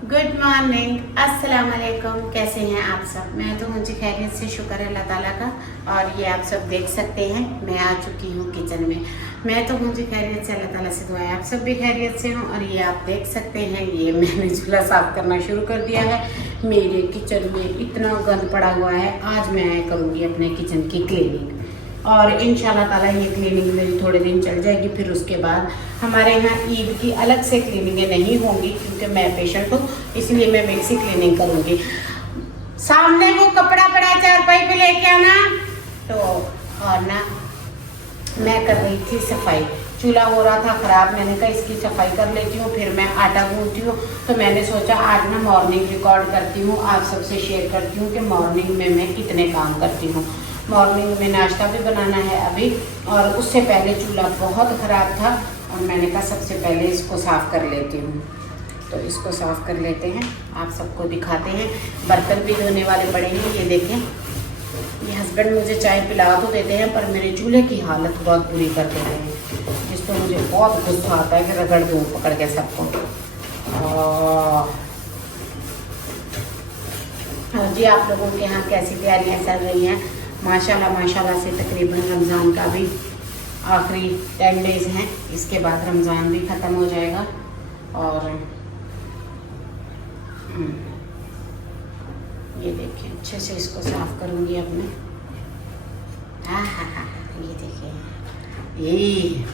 Good morning, अस्सलाम वालेकुम। कैसे हैं आप सब? मैं तो मुझे खैरियत से, शुक्र है अल्लाह ताला का। और ये आप सब देख सकते हैं, मैं आ चुकी हूँ किचन में। मैं तो मुझे खैरियत से, अल्लाह ताला से दुआ है आप सब भी खैरियत से हों। और ये आप देख सकते हैं, ये मैंने चूल्हा साफ़ करना शुरू कर दिया है। मेरे किचन में इतना गंद पड़ा हुआ है। आज मैं करूँगी अपने किचन की क्लीनिंग और इंशाल्लाह ताला ये क्लीनिंग मेरी थोड़े दिन चल जाएगी। फिर उसके बाद हमारे यहाँ ईद की अलग से क्लीनिंगें नहीं होंगी, क्योंकि मैं पेशेंट हूँ, इसलिए मैं मिक्सी क्लीनिंग करूँगी। सामने वो कपड़ा पड़ा चारपाई पे लेके आना। तो और ना, मैं कर रही थी सफाई। चूल्हा हो रहा था ख़राब, मैंने कहा इसकी सफाई कर लेती हूँ, फिर मैं आटा गूंथती हूँ। तो मैंने सोचा आज ना मॉर्निंग रिकॉर्ड करती हूँ, आप सबसे शेयर करती हूँ कि मॉर्निंग में मैं कितने काम करती हूँ। मॉर्निंग में नाश्ता भी बनाना है अभी, और उससे पहले चूल्हा बहुत ख़राब था और मैंने कहा सबसे पहले इसको साफ़ कर लेती हूँ। तो इसको साफ़ कर लेते हैं, आप सबको दिखाते हैं। बर्तन भी धोने वाले पड़े हैं। ये देखें, ये हस्बैंड मुझे चाय पिला तो देते हैं, पर मेरे चूल्हे की हालत बहुत बुरी कर देते हैं, जिसको मुझे बहुत गुस्सा आता है कि रगड़ दूँ पकड़ के सबको। हाँ जी, आप लोगों के यहाँ कैसी तैयारियाँ चल रही हैं? माशाल्लाह से तकरीबन रमज़ान का भी आखिरी 10 डेज़ हैं। इसके बाद रमज़ान भी ख़त्म हो जाएगा। और ये देखें, अच्छे से इसको साफ़ करूँगी अपने। हाँ, ये देखिए, ये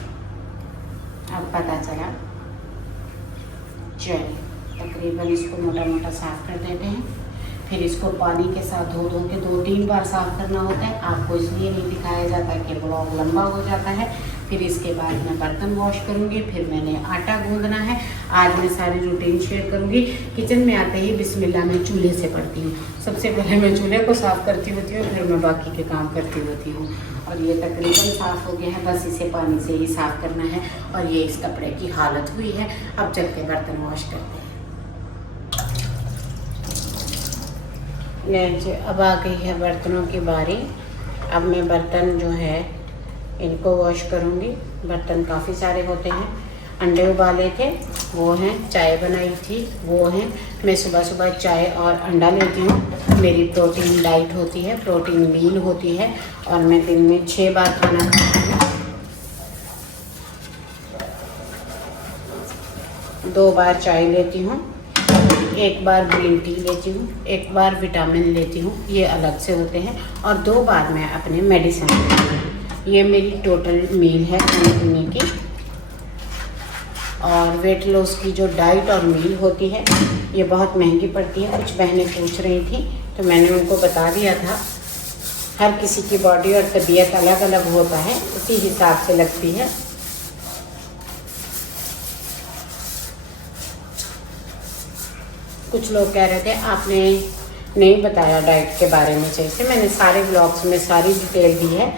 अब पता चला। चलिए, तकरीबन इसको मोटा मोटा साफ़ कर देते हैं। फिर इसको पानी के साथ धो के 2-3 बार साफ़ करना होता है। आपको इसलिए नहीं दिखाया जाता कि ब्लॉग लंबा हो जाता है। फिर इसके बाद मैं बर्तन वॉश करूँगी, फिर मैंने आटा गूंदना है। आज मैं सारी रूटीन शेयर करूँगी। किचन में आते ही बिस्मिल्लाह मैं चूल्हे से पढ़ती हूँ। सबसे पहले मैं चूल्हे को साफ़ करती होती हूँ, फिर मैं बाकी के काम करती होती हूँ। और ये तकरीबन साफ़ हो गया है, बस इसे पानी से ही साफ़ करना है। और ये इस कपड़े की हालत हुई है। अब चल के बर्तन वॉश करते हैं। अब आ गई है बर्तनों की बारी। अब मैं बर्तन जो है इनको वॉश करूँगी। बर्तन काफ़ी सारे होते हैं। अंडे उबाले थे वो हैं, चाय बनाई थी वो हैं। मैं सुबह सुबह चाय और अंडा लेती हूँ। मेरी प्रोटीन डाइट होती है, प्रोटीन मील होती है। और मैं दिन में 6 बार खाना खाती हूँ। 2 बार चाय लेती हूँ, 1 बार ग्रीन टी लेती हूँ, 1 बार विटामिन लेती हूँ, ये अलग से होते हैं। और 2 बार मैं अपने मेडिसिन लेती हूँ। ये मेरी टोटल मील है खाने पीने की। और वेट लॉस की जो डाइट और मील होती है, ये बहुत महंगी पड़ती है। कुछ बहनें पूछ रही थी, तो मैंने उनको बता दिया था हर किसी की बॉडी और तबीयत अलग अलग होता है, उसी हिसाब से लगती है। कुछ लोग कह रहे थे आपने नहीं बताया डाइट के बारे में सही से। मैंने सारे ब्लॉग्स में सारी डिटेल दी है।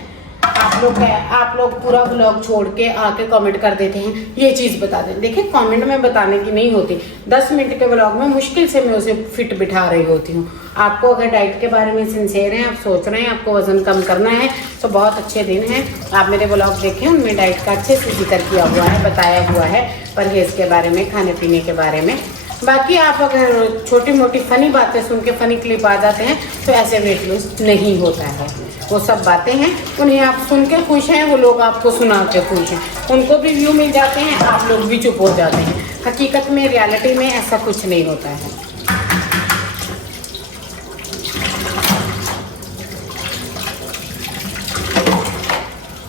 आप लोग पूरा ब्लॉग छोड़ के आके कमेंट कर देते हैं ये चीज़ बता दें। देखिए, कमेंट में बताने की नहीं होती। 10 मिनट के ब्लॉग में मुश्किल से मैं उसे फिट बिठा रही होती हूँ। आपको अगर डाइट के बारे में सिंसेयर हैं, आप सोच रहे हैं आपको वज़न कम करना है, तो बहुत अच्छे दिन हैं। आप मेरे ब्लॉग देखें, उनमें डाइट का अच्छे से जिक्र किया हुआ है, बताया हुआ है परहेज़ के बारे में, खाने पीने के बारे में। बाकी आप अगर छोटी मोटी फ़नी बातें सुन के फ़नी क्लिप आ जाते हैं, तो ऐसे वेट लॉस नहीं होता है। वो सब बातें हैं, उन्हें आप सुन के खुश हैं, वो लोग आपको सुना के खुश हैं, उनको भी व्यू मिल जाते हैं, आप लोग भी चुप हो जाते हैं। हकीकत में, रियलिटी में ऐसा कुछ नहीं होता है।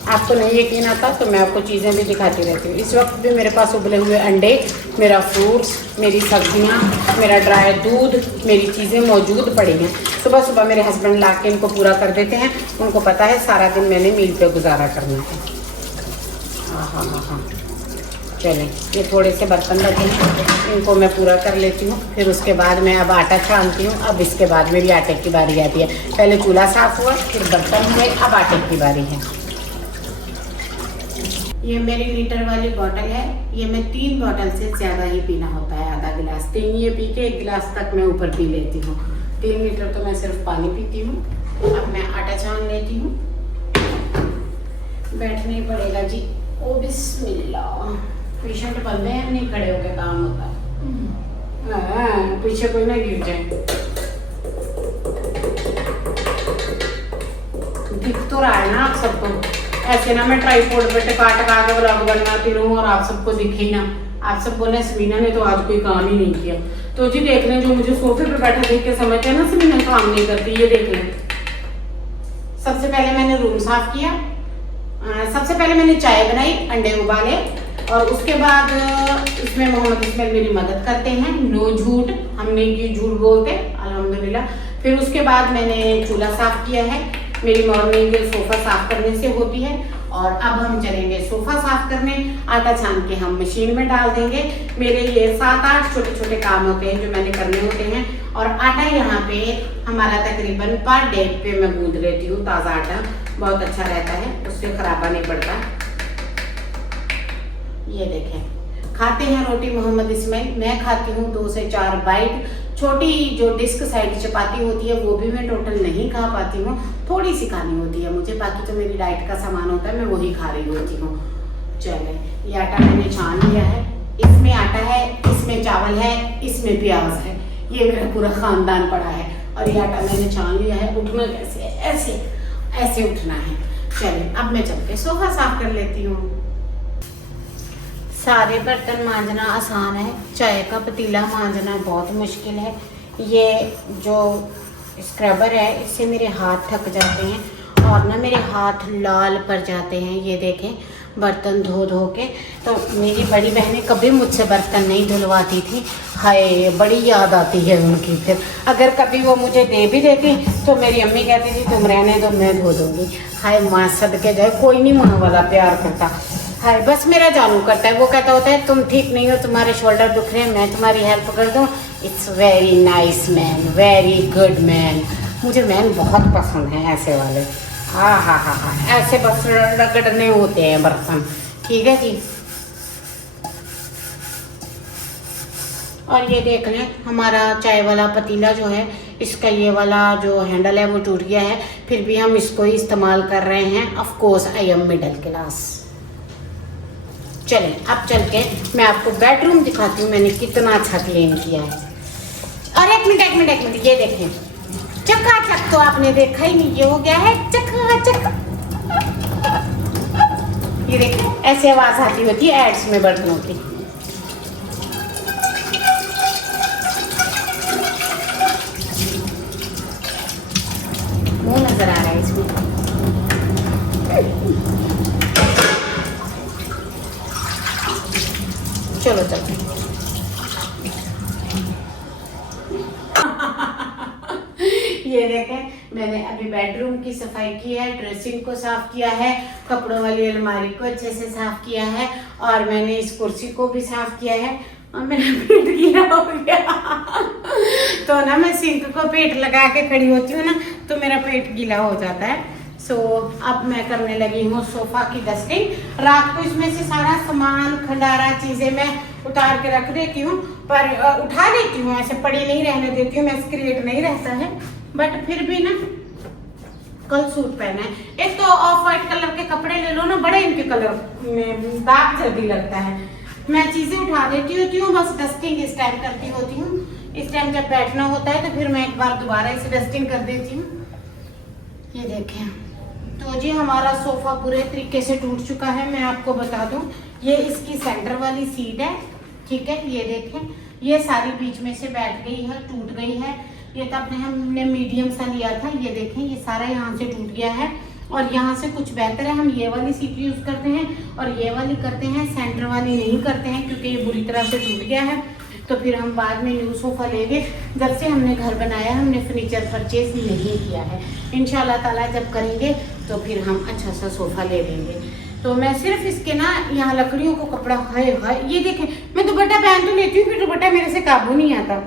आपको नहीं यकीन आता तो मैं आपको चीज़ें भी दिखाती रहती हूँ। इस वक्त भी मेरे पास उबले हुए अंडे, मेरा फ्रूट्स, मेरी सब्जियाँ, मेरा ड्राई दूध, मेरी चीज़ें मौजूद पड़ी हैं। सुबह सुबह मेरे हस्बैंड ला के इनको पूरा कर देते हैं। उनको पता है सारा दिन मैंने मील पे गुजारा करना है। हाँ। चलें, ये थोड़े से बर्तन रखे हैं, इनको मैं पूरा कर लेती हूँ। फिर उसके बाद मैं अब आटा छानती हूँ। अब इसके बाद मेरी आटे की बारी आती है। पहले चूल्हा साफ़ हुआ, फिर बर्तन हुए, अब आटे की बारी है। ये मेरी लीटर वाली बोतल है। ये मैं 3 बोतल से ज़्यादा ही पीना होता है, आधा गिलास। 3 ये पी के 1 गिलास तक मैं ऊपर पी लेती हूँ। 3 लीटर तो मैं सिर्फ पानी पीती हूँ। अब मैं आटा छान लेती हूँ। बैठना ही पड़ेगा जी। ओ बिस्मिल्लाह। पेशेंट बंदे हैं, नहीं खड़े होकर काम होता। पीछे कोई ना गिर जाए। दिख तो रहा है ना आप सबको, ऐसे ना मैं ट्राइपॉड पे टका टका के व्लॉग बनाती रहूं और आप सबको दिखे ही ना। आप सब बोले समीना ने तो आज कोई काम ही नहीं किया। तो जी देख लें, जो मुझे सोफे पे बैठा देख के समझते हैं ना समीना काम नहीं करती, ये देख लें। सबसे पहले मैंने रूम साफ किया, सबसे पहले मैंने चाय बनाई, अंडे उबाले, और उसके बाद इसमें मोहम्मद इस्माइल मेरी मदद करते हैं। नो झूठ, हमने की झूठ बोलते अल्हम्दुलिल्लाह। फिर उसके बाद मैंने चूल्हा साफ किया है, मेरी मॉर्निंग सोफा साफ करने से होती है। और अब हम चलेंगे सोफा साफ करने, आटा छान के हम मशीन में डाल देंगे। मेरे ये 7-8 छोटे छोटे काम होते हैं जो मैंने करने होते हैं। और आटा यहाँ पे हमारा तकरीबन पर डे पे मैं गूंद लेती हूँ। ताज़ा आटा बहुत अच्छा रहता है, उससे खराबा नहीं पड़ता। ये देखें, खाते हैं रोटी मोहम्मद इस्माइल, मैं खाती हूँ 2 से 4 बाइट। छोटी जो डिस्क साइड चपाती होती है वो भी मैं टोटल नहीं खा पाती हूँ, थोड़ी सी खानी होती है मुझे, बाकी तो मेरी डाइट का सामान होता है, मैं वही खा रही होती हूँ। चले, ये आटा मैंने छान लिया है, इसमें आटा है, इसमें चावल है, इसमें प्याज है, ये मेरा पूरा खानदान पड़ा है। और ये आटा मैंने छान लिया है। उठना कैसे है? ऐसे ऐसे उठना है। चलिए अब मैं चल के सोफा साफ कर लेती हूँ। सारे बर्तन मांजना आसान है, चाय का पतीला मांजना बहुत मुश्किल है। ये जो स्क्रबर है इससे मेरे हाथ थक जाते हैं और ना मेरे हाथ लाल पड़ जाते हैं। ये देखें, बर्तन धो धो के। तो मेरी बड़ी बहनें कभी मुझसे बर्तन नहीं धुलवाती थी, हाय बड़ी याद आती है उनकी। फिर अगर कभी वो मुझे दे भी देती तो मेरी अम्मी कहती थी तुम रहने दो, मैं धो दूँगी। हाय माँ सदके जाए, कोई नहीं माँ वाला प्यार करता। हाय बस मेरा जानू करता है, वो कहता होता है तुम ठीक नहीं हो, तुम्हारे शोल्डर दुख रहे हैं, मैं तुम्हारी हेल्प कर दूँ। It's very nice man, very good man. मुझे मैन बहुत पसंद है ऐसे वाले। हाँ, ऐसे बस रगड़ने होते हैं बर्तन, ठीक है जी। और ये देख लें, हमारा चाय वाला पतीला जो है, इसका ये वाला जो हैंडल है वो टूट गया है, फिर भी हम इसको ही इस्तेमाल कर रहे हैं। Of course I am middle class. चलें अब चल के मैं आपको बेडरूम दिखाती हूँ मैंने कितना अच्छा क्लीन किया है। और एक मिनट, ये देखें, चकाचक तो आपने देखा ही नहीं, ये हो गया है चकाचक। ये देखें, ऐसे आवाज आती होती है एड्स में बर्तनों की। मुंह नजर आ रहा है इसमें। चलो ये देखें, मैंने अभी बेडरूम की सफाई की है, ड्रेसिंग को साफ किया है, कपड़ों वाली अलमारी को अच्छे से साफ किया है, और मैंने इस कुर्सी को भी साफ किया है। और मेरा पेट गीला हो गया तो ना मैं सिंक को पेट लगा के खड़ी होती हूँ ना, तो मेरा पेट गीला हो जाता है। सो अब मैं करने लगी हूँ सोफा की डस्टिंग। रात को इसमें से सारा सामान खंडारा चीजें मैं उतार के रख देती हूँ, पर उठा देती हूँ, ऐसे पड़ी नहीं रहने देती हूँ, मैं क्रिएट नहीं रहता है। बट फिर भी ना, कल सूट पहना है, एक तो ऑफ वाइट कलर के कपड़े ले लो ना, बड़े इनके कलर में दाग जल्दी लगता है। मैं चीजें उठा देती होती हूँ, बस डस्टिंग इस टाइम करती होती हूँ। इस टाइम जब बैठना होता है तो फिर मैं एक बार दोबारा इसे डस्टिंग कर देती हूँ। ये देखें, तो जी हमारा सोफा पूरे तरीके से टूट चुका है। मैं आपको बता दूं, ये इसकी सेंटर वाली सीट है, ठीक है। ये देखें, ये सारी बीच में से बैठ गई है, टूट गई है। ये तो हमने मीडियम सा लिया था। ये देखें, ये सारा यहाँ से टूट गया है, और यहाँ से कुछ बेहतर है हम ये वाली सीट यूज करते हैं, और ये वाली करते हैं, सेंटर वाली नहीं करते हैं क्योंकि ये बुरी तरह से टूट गया है। तो फिर हम बाद में न्यू सोफ़ा लेंगे। जब से हमने घर बनाया हमने फर्नीचर परचेज नहीं किया है, इंशाल्लाह ताला जब करेंगे तो फिर हम अच्छा सा सोफ़ा ले लेंगे। तो मैं सिर्फ इसके ना यहाँ लकड़ियों को कपड़ा हाय ये देखें, मैं दुपट्टा पहन तो लेती हूँ, फिर दुपट्टा मेरे से काबू नहीं आता।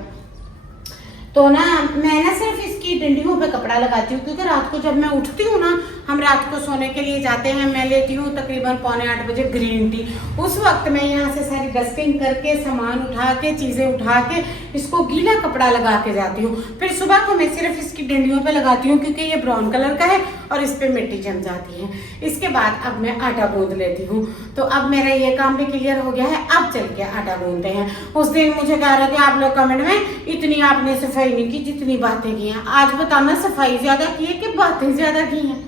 तो ना मैं ना सिर्फ इसकी डंडियों पे कपड़ा लगाती हूँ, क्योंकि रात को जब मैं उठती हूँ ना, हम रात को सोने के लिए जाते हैं, मैं लेती हूँ तकरीबन 7:45 बजे ग्रीन टी। उस वक्त मैं यहाँ से सारी डस्टिंग करके, सामान उठा के, चीज़ें उठा के, इसको गीला कपड़ा लगा के जाती हूँ। फिर सुबह को मैं सिर्फ इसकी डंडियों पे लगाती हूँ, क्योंकि ये ब्राउन कलर का है और इस पे मिट्टी जम जाती है। इसके बाद अब मैं आटा गूंद लेती हूँ। तो अब मेरा ये काम भी क्लियर हो गया है, अब चल के आटा गूंदते हैं। उस दिन मुझे कह रहे थे आप लोग कमेंट में, इतनी आपने सफाई नहीं की जितनी बातें की हैं। आज बताना सफाई ज्यादा की है कि बातें ज्यादा की हैं।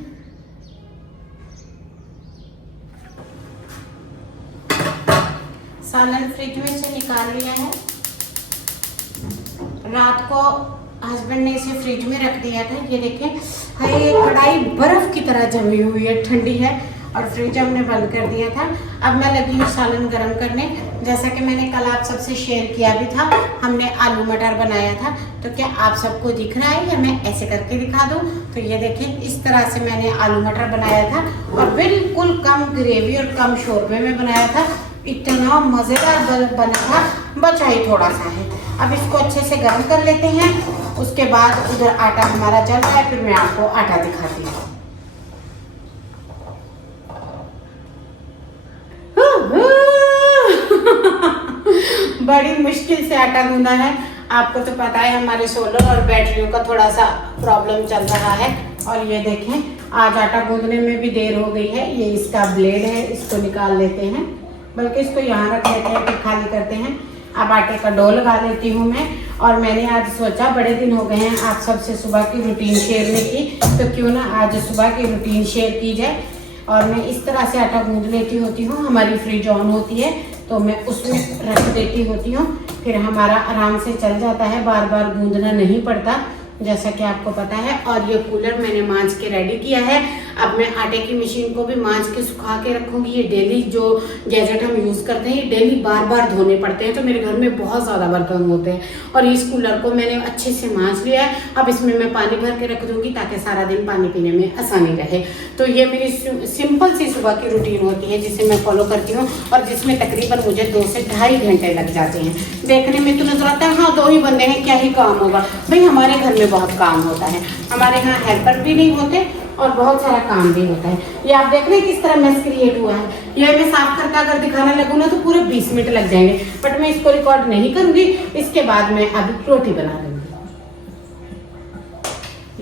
सालन फ्रिज में से निकाल लिया है। रात को हस्बैंड ने इसे फ्रिज में रख दिया था। ये देखें, है कढ़ाई बर्फ की तरह जमी हुई है, ठंडी है, और फ्रिज हमने बंद कर दिया था। अब मैं लगी हूँ सालन गरम करने। जैसा कि मैंने कल आप सबसे शेयर किया भी था, हमने आलू मटर बनाया था। तो क्या आप सबको दिख रहा है या मैं ऐसे करके दिखा दूँ? तो ये देखें, इस तरह से मैंने आलू मटर बनाया था, और बिल्कुल कम ग्रेवी और कम शोरबे में बनाया था। इतना मज़ेदार बना था, बचा ही थोड़ा सा है। अब इसको अच्छे से गर्म कर लेते हैं। उसके बाद उधर आटा हमारा चल रहा है, फिर मैं आपको आटा दिखाती हूँ। बड़ी मुश्किल से आटा गूंदा है। आपको तो पता है हमारे सोलर और बैटरियों का थोड़ा सा प्रॉब्लम चल रहा है। और ये देखें, आज आटा गूंदने में भी देर हो गई है। ये इसका ब्लेड है, इसको निकाल लेते हैं, बल्कि इसको यहाँ रख लेते हैं, फिर खाली करते हैं। अब आटे का डो लगा लेती हूँ मैं। और मैंने आज सोचा, बड़े दिन हो गए हैं आप सबसे सुबह की रूटीन शेयर नहीं की, तो क्यों ना आज सुबह की रूटीन शेयर की जाए। और मैं इस तरह से आटा गूंद लेती होती हूँ। हमारी फ्रिज ऑन होती है तो मैं उसमें रख देती होती हूँ, फिर हमारा आराम से चल जाता है, बार बार गूंदना नहीं पड़ता, जैसा कि आपको पता है। और ये कूलर मैंने मांज के रेडी किया है। अब मैं आटे की मशीन को भी मांज के सुखा के रखूंगी। ये डेली जो गैजेट हम यूज़ करते हैं, ये डेली बार बार धोने पड़ते हैं, तो मेरे घर में बहुत ज़्यादा बर्तन होते हैं। और इस कूलर को मैंने अच्छे से मांज लिया है। अब इसमें मैं पानी भर के रख दूंगी, ताकि सारा दिन पानी पीने में आसानी रहे। तो ये मेरी सिंपल सी सुबह की रूटीन होती है, जिसे मैं फॉलो करती हूँ, और जिसमें तकरीबन मुझे 2 से ढाई घंटे लग जाते हैं। देखने में तो नजर आता है हाँ 2 ही बंदे हैं, क्या ही काम होगा। भाई हमारे घर में बहुत काम होता है, हमारे यहाँ हेल्पर भी नहीं होते और बहुत सारा काम भी होता है। ये आप देख रहे हैं किस तरह मेस क्रिएट हुआ है। ये मैं साफ करके अगर दिखाने लगूँ ना तो पूरे 20 मिनट लग जाएंगे, बट मैं इसको रिकॉर्ड नहीं करूँगी। इसके बाद मैं अब रोटी बना लूँगी।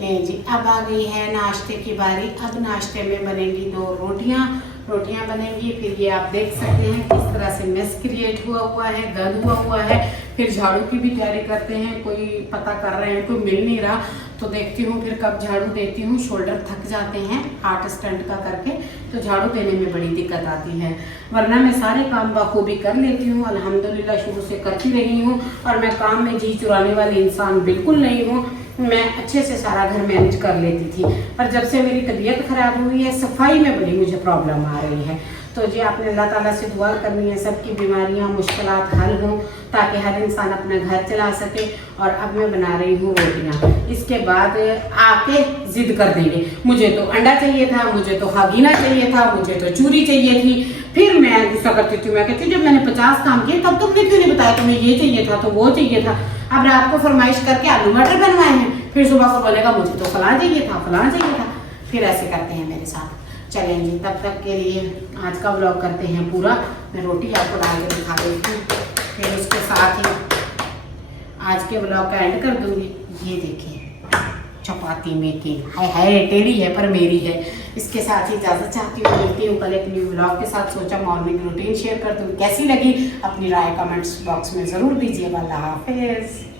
ये जी, अब आ गई है नाश्ते की बारी। अब नाश्ते में बनेंगी 2 रोटियां बनेंगी। फिर ये आप देख सकते हैं किस तरह से मेस क्रिएट हुआ है, गंद हुआ है। फिर झाड़ू की भी तैयारी करते हैं, कोई पता कर रहे हैं, कोई मिल नहीं रहा, तो देखती हूँ फिर कब झाड़ू देती हूँ। शोल्डर थक जाते हैं हार्ट स्टैंड का करके, तो झाड़ू देने में बड़ी दिक्कत आती है। वरना मैं सारे काम बखूबी कर लेती हूँ, अल्हम्दुलिल्लाह शुरू से करती रही हूँ। और मैं काम में जी चुराने वाली इंसान बिल्कुल नहीं हूँ। मैं अच्छे से सारा घर मैनेज कर लेती थी, पर जब से मेरी तबीयत खराब हुई है, सफाई में बड़ी मुझे प्रॉब्लम आ रही है। तो जी आपने अल्लाह ताला से दुआ करनी है, सबकी बीमारियां मुश्किलात हल हों, ताकि हर इंसान अपना घर चला सके। और अब मैं बना रही हूँ रोटियाँ। इसके बाद आके जिद कर देंगे, मुझे तो अंडा चाहिए था, मुझे तो हागीना चाहिए था, मुझे तो चूरी चाहिए थी। फिर मैं गुस्सा करती थी, मैं कहती जब मैंने 50 काम किए तब तुमने क्यों नहीं बताया, तुम्हें ये चाहिए था तो वो चाहिए था। अब रात को फरमाइश करके आलू मटर बनवाए हैं, फिर सुबह को बोलेगा मुझे तो फलाना चाहिए था, फलाना चाहिए था। फिर ऐसे करते हैं मेरे साथ। चलें जी, तब तक के लिए आज का व्लॉग करते हैं पूरा। मैं रोटी आपको डाल के दिखा देती हूँ, फिर उसके साथ ही आज के व्लॉग का एंड कर दूँगी। ये देखिए चपाती मेकिंग, हाय टेढ़ी है पर मेरी है। इसके साथ ही इजाज़त चाहती हूँ, मिलती हूँ कल एक न्यू व्लॉग के साथ। सोचा मॉर्निंग रूटीन शेयर कर दूँ, कैसी लगी अपनी राय कमेंट्स बॉक्स में ज़रूर दीजिएगा। अल्लाह हाफिज़।